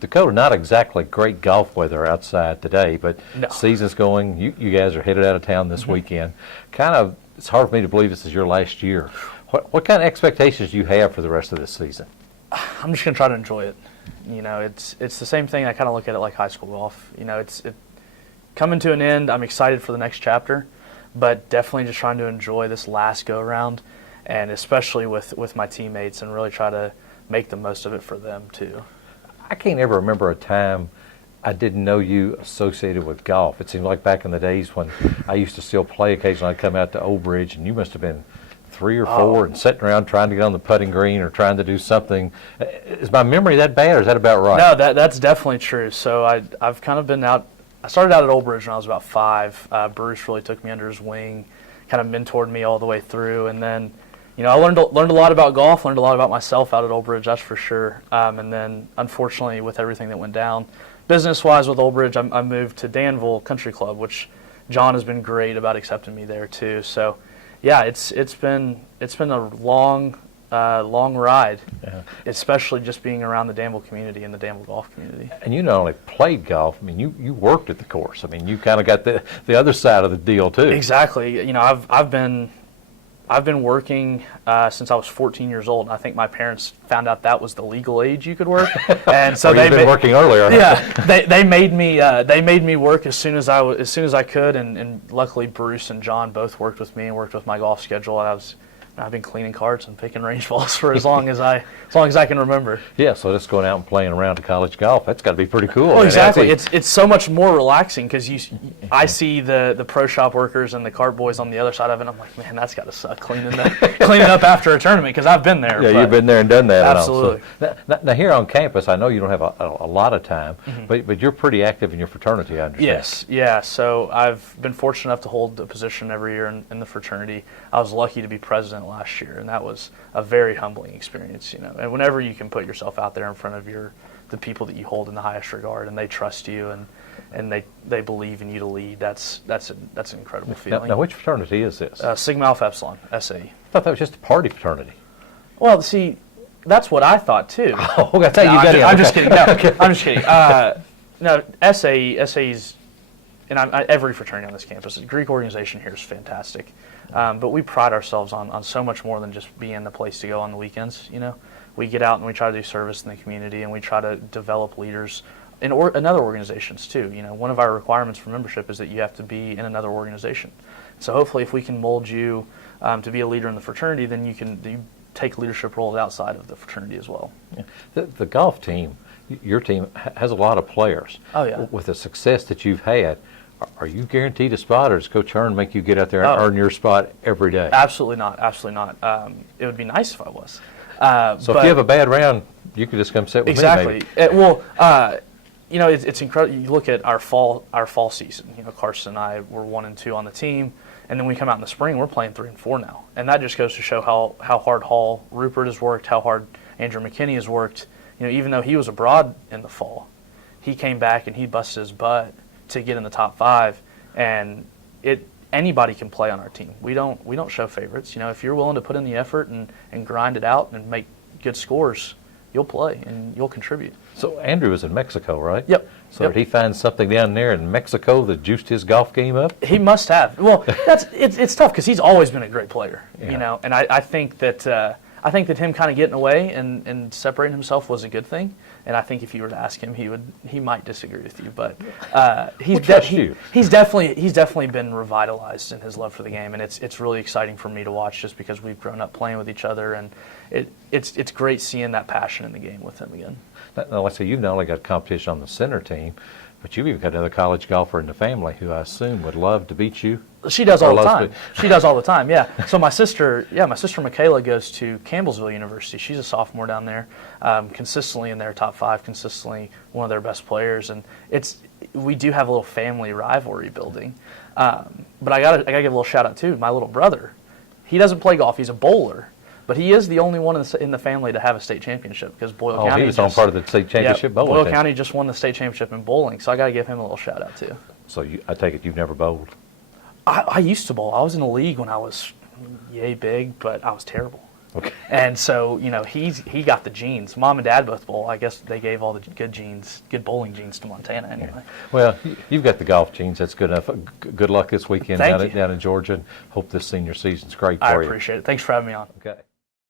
Dakota, not exactly great golf weather outside today, but No. season's going. You guys are headed out of town this weekend. Kind of, it's hard for me to believe this is your last year. What kind of expectations do you have for the rest of this season? I'm just going to try to enjoy it. You know, it's the same thing. I kind of look at it like high school golf. You know, it's coming to an end. I'm excited for the next chapter, but definitely just trying to enjoy this last go-around, and especially with my teammates, and really try to make the most of it for them too. I can't ever remember a time I didn't know you associated with golf. It seemed like back in the days when I used to still play occasionally. I'd come out to Old Bridge, and you must have been 3 or 4 and sitting around trying to get on the putting green or trying to do something. Is my memory that bad, or is that about right? No, that's definitely true. So I've kind of been out. I started out at Old Bridge when I was about 5. Bruce really took me under his wing, kind of mentored me all the way through, and then, you know, I learned a lot about golf, learned a lot about myself out at Old Bridge, that's for sure. And then, unfortunately, with everything that went down, business-wise with Old Bridge, I moved to Danville Country Club, which John has been great about accepting me there too. So, yeah, it's been a long ride, especially just being around the Danville community and the Danville golf community. And you not only played golf, I mean, you worked at the course. I mean, you kind of got the other side of the deal too. Exactly. You know, I've been working since I was 14 years old, and I think my parents found out that was the legal age you could work, and so they've been working earlier. Yeah, they made me work as soon as I could, and luckily Bruce and John both worked with me and worked with my golf schedule. I've been cleaning carts and picking range balls for as long as I can remember. Yeah, so just going out and playing around to college golf, that's got to be pretty cool. Well, exactly. It's so much more relaxing because I see the pro shop workers and the cart boys on the other side of it. And I'm like, man, that's got to suck cleaning up after a tournament, because I've been there. Yeah, you've been there and done that. Absolutely. So, now here on campus, I know you don't have a lot of time, but you're pretty active in your fraternity, I understand. Yes, yeah. So I've been fortunate enough to hold a position every year in the fraternity. I was lucky to be president last year, and that was a very humbling experience, you know. And whenever you can put yourself out there in front of the people that you hold in the highest regard, and they trust you, and they believe in you to lead, that's an incredible feeling. Now which fraternity is this? Sigma Alpha Epsilon, SAE. I thought that was just a party fraternity. Well, see, that's what I thought too. Oh, I thought you got it. I'm just kidding. No, I'm just kidding. No, SAE's, and every fraternity on this campus, the Greek organization here is fantastic. But we pride ourselves on so much more than just being the place to go on the weekends. You know, we get out and we try to do service in the community, and we try to develop leaders in other organizations too. You know, one of our requirements for membership is that you have to be in another organization. So hopefully, if we can mold you to be a leader in the fraternity, then you take leadership roles outside of the fraternity as well. Yeah. The golf team, your team, has a lot of players. Oh yeah. With the success that you've had, are you guaranteed a spot, or does Coach Hearn make you get out there and earn your spot every day? Absolutely not. Absolutely not. It would be nice if I was. So if you have a bad round, you could just come sit with exactly. me, maybe. You know, it's incredible. You look at our fall season. You know, Carson and I were 1 and 2 on the team, and then we come out in the spring, we're playing 3 and 4 now, and that just goes to show how hard Hall Rupert has worked, how hard Andrew McKinney has worked. You know, even though he was abroad in the fall, he came back and he busted his butt to get in the top 5, and anybody can play on our team. We don't show favorites. You know, if you're willing to put in the effort and grind it out and make good scores, you'll play and you'll contribute. So Andrew was in Mexico, right? Yep. So did he find something down there in Mexico that juiced his golf game up? He must have. Well, it's tough because he's always been a great player. Yeah. You know, and I think that him kind of getting away and separating himself was a good thing. And I think if you were to ask him, he might disagree with you. But he's definitely been revitalized in his love for the game, and it's really exciting for me to watch, just because we've grown up playing with each other, and it's great seeing that passion in the game with him again. Now, let's say you've not only got competition on the center team, but you've even got another college golfer in the family who I assume would love to beat you. She does all the time. She does all the time, yeah. So my sister Michaela goes to Campbellsville University. She's a sophomore down there, consistently in their top 5, consistently one of their best players. And we do have a little family rivalry building. But I gotta give a little shout out too. My little brother, he doesn't play golf. He's a bowler. But he is the only one in the family to have a state championship, because Boyle County. He was on part of the state championship bowling. Boyle County just won the state championship in bowling, so I got to give him a little shout out too. So I take it you've never bowled? I used to bowl. I was in a league when I was yay big, but I was terrible. Okay. And so, he got the genes. Mom and Dad both bowl. I guess they gave all the good bowling genes to Montana anyway. Well, you've got the golf genes. That's good enough. Good luck this weekend Thank you. down in Georgia. And hope this senior season's great for I you. appreciate it. Thanks for having me on. Okay.